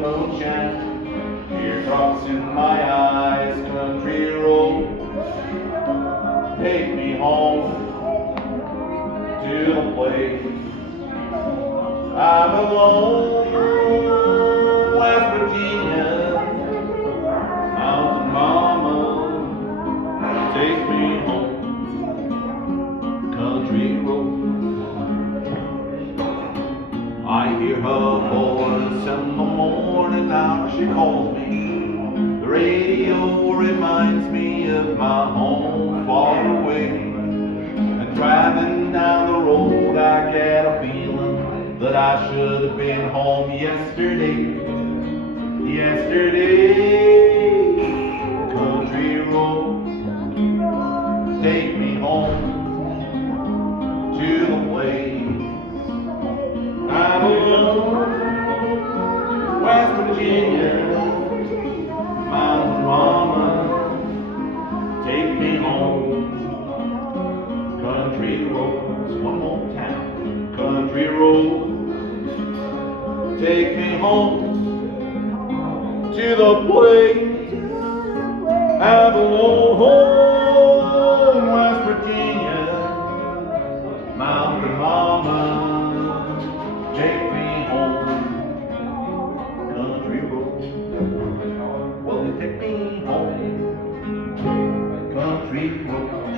moonshine, teardrops in my eyes, country road. Take me home to the place I belong, West Virginia, mountain mama. Take me home, country road. I hear her voice in the morning now, she calls me. The radio reminds me of my home far away. And driving down the road I get a feeling that I should have been home yesterday. Country road, take me home to the place I belong, West Virginia, mountain mama. Take me home, country roads. One more time, country road. Take me home to the place I belong, West Virginia, mountain mama. Take me home, country road. Will you take me home, country road?